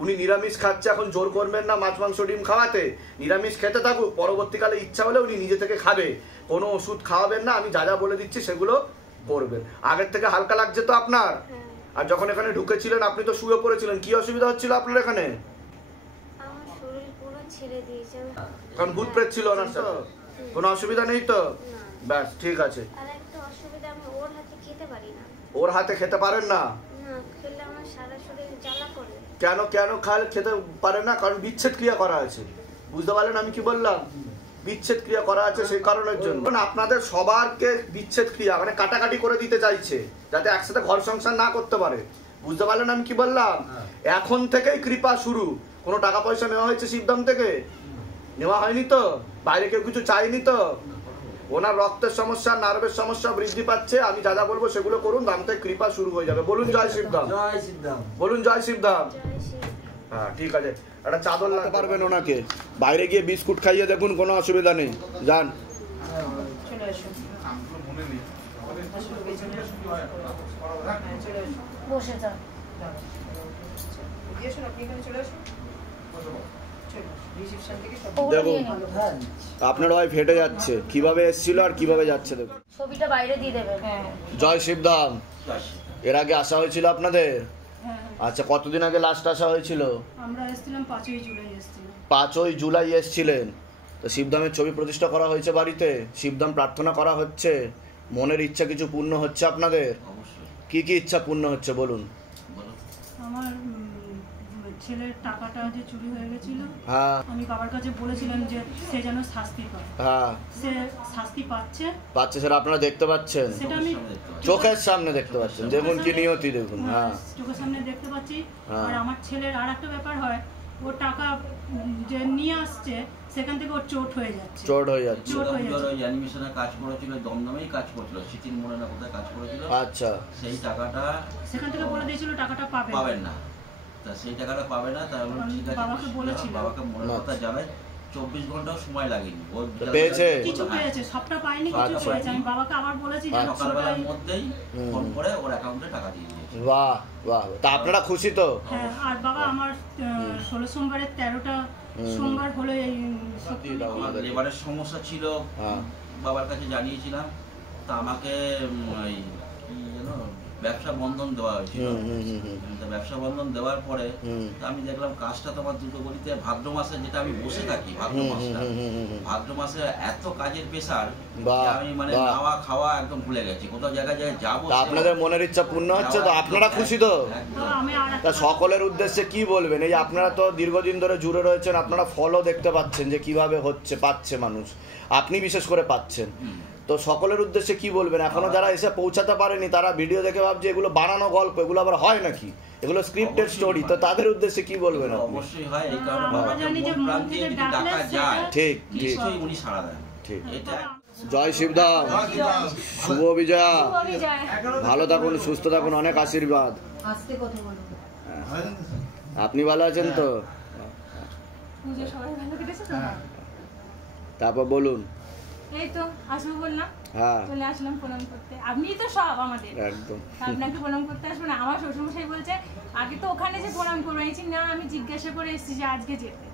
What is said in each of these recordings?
উনি নিরামিষ খাচ্ছে, এখন জোর করবেন না মাছ মাংস ডিম খাওয়াতে, নিরামিষ খেতে থাকুক, পরবর্তীকালে ইচ্ছা হলে উনি নিজে থেকে খাবে, কোনো ওষুধ খাওয়াবেন না, আমি যা যা বলে দিচ্ছি সেগুলো করবেন। আগের থেকে হালকা লাগছে তো আপনার? আর যখন এখানে ঢুকেছিলেন আপনি তো শুয়ে পড়েছিলেন, কি অসুবিধা হচ্ছিল আপনার এখানে? আমার শরীর পুরো ছেড়ে দিয়েছে। কারণ ভূত প্রেত ছিল ওনার সাথে, কোনো অসুবিধা নেই তো? ব্যাস ঠিক আছে। আর একটা অসুবিধা, আমি ওর হাতে খেতে পারি না। ওর হাতে খেতে পারেন না? না, খেলে আমার সারা শরীর জ্বালা করে। কেন কেন খেতে পারেন না? কারণ বিচ্ছেদ ক্রিয়া করা আছে, বুঝতে পারলেন আমি কি বললাম? বিচ্ছেদ ক্রিয়া করা আছে সেই কারণের জন্য। আপনাদের সবারকে বিচ্ছেদ ক্রিয়া মানে কাটাকাটি করে দিতে চাইছে, যাতে একসাথে ঘর সংসার না করতে পারে, বুঝতে পারলেন আমি কি বললাম? এখন থেকেই কৃপা শুরু। কোনো টাকা পয়সা নেওয়া হয়েছে শিবধাম থেকে? নেওয়া হয়নি তো? বাইরে কেউ কিছু চাইনি তো? ওনার রক্তের সমস্যা, নার্ভের সমস্যা বৃদ্ধি পাচ্ছে, আমি যা যা বলবো সেগুলো করুন, দাম থেকে কৃপা শুরু হয়ে যাবে। বলুন জয় শিবধাম, জয় শিবধাম, বলুন জয় শিবধাম। জয় শিব। হ্যাঁ ঠিক আছে, একটা চাদর লাগাতে পারবেন ওনাকে, বাইরে গিয়ে বিস্কুট খাইয়ে দেখুন, কোনো অসুবিধা নেই, যান। চলে এসো, বসে যান। দেখুন আপনার ওয়াইফ হেঁটে যাচ্ছে, কিভাবে এসেছিল আর কিভাবে যাচ্ছে দেখুন। ছবিটা বাইরে দিয়ে দেবেন। জয় শিবধাম। এর আগে আসা হয়েছিল আপনাদের? আচ্ছা, কতদিন আগে লাস্ট আসা হয়েছিল? আমরা এসেছিলাম 5ই জুলাই এসেছিলাম। 5ই জুলাই এসেছিলেন তো শিবধামের ছবি প্রতিষ্ঠা করা হয়েছে বাড়িতে, শিবধাম প্রার্থনা করা হচ্ছে, মনের ইচ্ছা কিছু পূর্ণ হচ্ছে আপনাদের? কি কি ইচ্ছা পূর্ণ হচ্ছে বলুন? আমার ছেলের টাকাটা যে চুরি হয়ে গেছিল, হ্যাঁ আমি বাবার কাছে বলেছিলাম যে সে যেন শাস্তি পায়। হ্যাঁ সে শাস্তি পাচ্ছে, সেটা আপনারা দেখতে পাচ্ছেন, সেটা আমি চোখের সামনে দেখতে পাচ্ছেন, দেখুন কি নিয়তি দেখুন। হ্যাঁ চোখের সামনে দেখতে পাচ্ছি। হ্যাঁ। আর আমার ছেলের আর একটা ব্যাপার হয়, ও টাকা যে নিয়ে আসছে সেখান থেকে ওর চোট হয়ে যাচ্ছে। চোট হয়ে যাচ্ছে। চোট হয়ে যাচ্ছে। ওই অ্যানিমেশনে কাজ করেছিল, দমদমেই কাজ করেছিল, সিটির মোড়ে না কোথায় কাজ করেছিল। আচ্ছা, সেই টাকাটা সেখান থেকে বলে দিয়েছিল টাকাটা পাবেন না, তা সেই টাকাটা পাবে না। তাই বললাম ঠিক আছে, বাবাকে বলেছিলাম। বাবাকে মনের কথা জানাই, 24 ঘন্টাও সময় লাগেনি। ও পেয়েছে? কিছু পেয়েছে, সবটা পাইনি, কিছু আচ্ছা। পেয়েছে। আমি বাবাকে আবার বলেছি যে সকালবেলার মধ্যেই ফোন করে ওর অ্যাকাউন্টে টাকা দিয়ে দিয়েছে। বাহ বাহ, তা আপনারা খুশি তো? হ্যাঁ। আর বাবা আমার 16 সোমবারের 13টা সোমবার হলো এই আমার লেবারের সমস্যা ছিল, হ্যাঁ বাবার কাছে জানিয়েছিলাম, তা আমাকে ওই কি যেন ব্যবসা বন্ধন দেওয়া হয়েছিল। তা ব্যবসা বন্ধন দেওয়ার পরে তা আমি দেখলাম কাজটা তো আমার দুটো গলিতে, ভাদ্র মাসে যেটা আমি বসে থাকি, ভাদ্র মাসে এত কাজের প্রেসার, আমি মানে খাওয়া খাওয়া একদম ভুলে গেছি, কোথাও জায়গায় যাবো। আপনাদের মনের ইচ্ছা পূর্ণ হচ্ছে তো? আপনারা খুশি তো? তা সকলের উদ্দেশ্যে কি বলবেন? এই আপনারা তো দীর্ঘদিন ধরে জুড়ে রয়েছেন, আপনারা ফলও দেখতে পাচ্ছেন যে কিভাবে হচ্ছে, পাচ্ছে মানুষ, আপনি বিশেষ করে পাচ্ছেন, তো সকলের উদ্দেশ্যে কি বলবেন? এখনো যারা এসে পৌঁছাতে পারেনি, তারা ভিডিও দেখে ভাবছে এগুলো বানানো গল্প, এগুলো আবার হয় নাকি, এগুলো স্ক্রিপ্টেড স্টোরি, তো তাদের উদ্দেশ্যে কি বলবেন আপনি? অবশ্যই হয়, এই কারণে আমরা জানি যে মন থেকে ডাকলে যায়, ঠিক ঠিক নিশ্চয়ই উনি সাড়া দেন। ঠিক। এটা জয় শিবধাম, শুভ বিজয়া, ভালো থাকুন, সুস্থ থাকুন, অনেক আশীর্বাদ। আস্তে কথা বলো। আপনি ভালো আছেন তো? পুজো সবাই ভালো কেটেছে তো? তারপর বলুন। এই তো আসবো বললাম, হ্যাঁ চলে আসলাম প্রণাম করতে। আপনি তো সব আমাদের, একদম। আপনাকে প্রণাম করতে আসবো না? আমার শ্বশুরমশাই বলছে আগে তো ওখানে যে প্রণাম করবো, এই না আমি জিজ্ঞাসা করে এসেছি যে আজকে যেতে,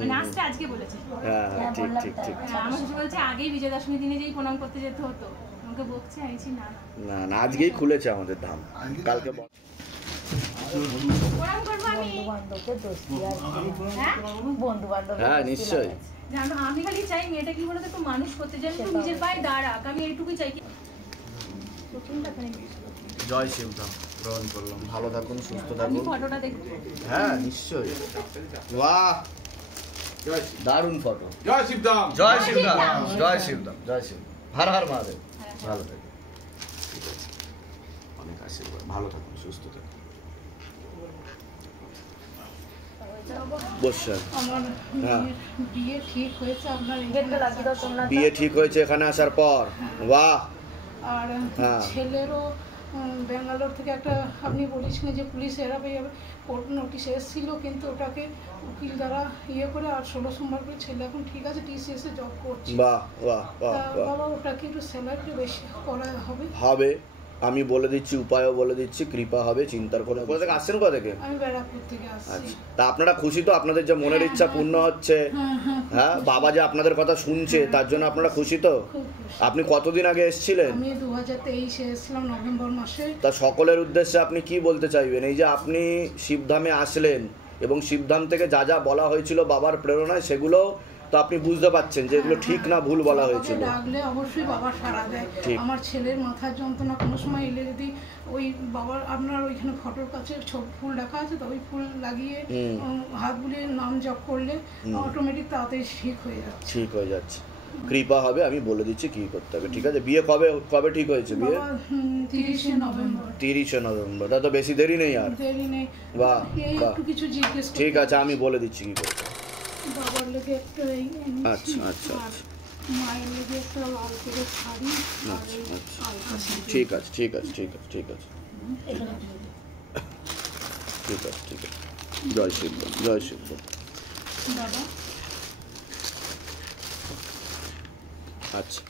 মানে আসতে আজকে বলেছে। হ্যাঁ ঠিক ঠিক ঠিক। আমার শ্বশুর বলছে আগেই বিজয় দশমী দিনে যেই প্রণাম করতে যেতে হতো, আমাকে বকছে। আইছি না না না, আজকেই খুলেছে আমাদের ধাম, কালকে প্রণাম করবো আমি। বন্ধু বান্ধবকে দোষ দিয়ে আর বন্ধু বান্ধব, হ্যাঁ নিশ্চয়ই। জানো আমি খালি চাই মেয়েটা কি বলতো একটু মানুষ করতে জানি, একটু নিজের পায়ে দাঁড়াক, আমি এইটুকুই চাই। জয় শিবধাম, গ্রহণ করলাম, ভালো থাকুন, সুস্থ আপনি থাকুন। ফটোটা দেখুন। হ্যাঁ নিশ্চয়ই। বাহ, দারুণ ফটো। জয় শিবধাম, জয় শিবধাম, জয় শিবধাম, জয় শিব, হর হর মহাদেব। ভালো থাকুন, ঠিক আছে, অনেক আশীর্বাদ, ভালো থাকুন, সুস্থ থাকুন। বসছেন? আমার হ্যাঁ, বিয়ে ঠিক হয়েছে আপনার গেটটা লাগিয়ে দাও তোমরা। বিয়ে ঠিক হয়েছে এখানে আসার পর? বাহ। আর হ্যাঁ। ছেলেরও ব্যাঙ্গালোর থেকে একটা আপনি বলেছিলেন যে পুলিশ এরা পেয়ে যাবে, কোর্ট নোটিশ এসেছিল, কিন্তু ওটাকে উকিল দ্বারা ইয়ে করে আর 16 সোমবার করে ছেলে এখন ঠিক আছে, টিসিএস এ জব করছে। বাহ বাহ বাহ তা বাহ। বাবা ওটাকে একটু স্যালারি বেশি করা হবে? হবে, আমি বলে দিচ্ছি, উপায়ও বলে দিচ্ছি, কৃপা হবে, চিন্তার কোনো। কোথা থেকে আসছেন? কোথা থেকে? আমি ব্যারাকপুর থেকে আসছি। আচ্ছা, তা আপনারা খুশি তো? আপনাদের যে মনের ইচ্ছা পূর্ণ হচ্ছে, হ্যাঁ, বাবা যে আপনাদের কথা শুনছে তার জন্য আপনারা খুশি তো? খুব খুশি। আপনি কতদিন আগে এসেছিলেন? আমি 2023-এ এসেছিলাম নভেম্বর মাসে। তা সকলের উদ্দেশ্যে আপনি কি বলতে চাইবেন? এই যে আপনি শিবধামে আসলেন এবং শিবধাম থেকে যা যা বলা হয়েছিল বাবার প্রেরণায়, সেগুলো তো আপনি বুঝতে পারছেন যে এগুলো ঠিক না ভুল বলা হয়েছিল। বাবাকে ডাকলে অবশ্যই বাবা সাড়া দেয়। ঠিক। আমার ছেলের মাথার যন্ত্রণা কোনো সময় এলে যদি ওই বাবার আপনার ওইখানে ফটোর কাছে ছোট ফুল রাখা আছে তো ওই ফুল লাগিয়ে হাত বুলিয়ে নাম জপ করলে অটোমেটিক তাড়াতাড়ি ঠিক হয়ে যাচ্ছে। ঠিক হয়ে যাচ্ছে, কৃপা হবে। আমি বলে দিচ্ছি কি করতে হবে, ঠিক আছে? বিয়ে কবে কবে ঠিক হয়েছে বিয়ে? বাবা 30শে নভেম্বর। 30শে নভেম্বর, তা তো বেশি দেরি নেই আর। দেরি নেই। বাহ, এই বাহ। একটু কিছু জিজ্ঞেস করতে ঠিক আছে, আমি বলে দিচ্ছি কি করতে। বাবার লেগে একটা এই এনেছি, আচ্ছা, আচ্ছা, আর আচ্ছা। মায়ের লেগে একটা লাল করে শাড়ি আর এই আলতা শাড়ি। ঠিক আছে, ঠিক আছে, ঠিক আছে, ঠিক আছে, এখানে দিয়ে দিই। ঠিক আছে, ঠিক আছে। জয় শিব, জয় শিব। দাদা আচ্ছা।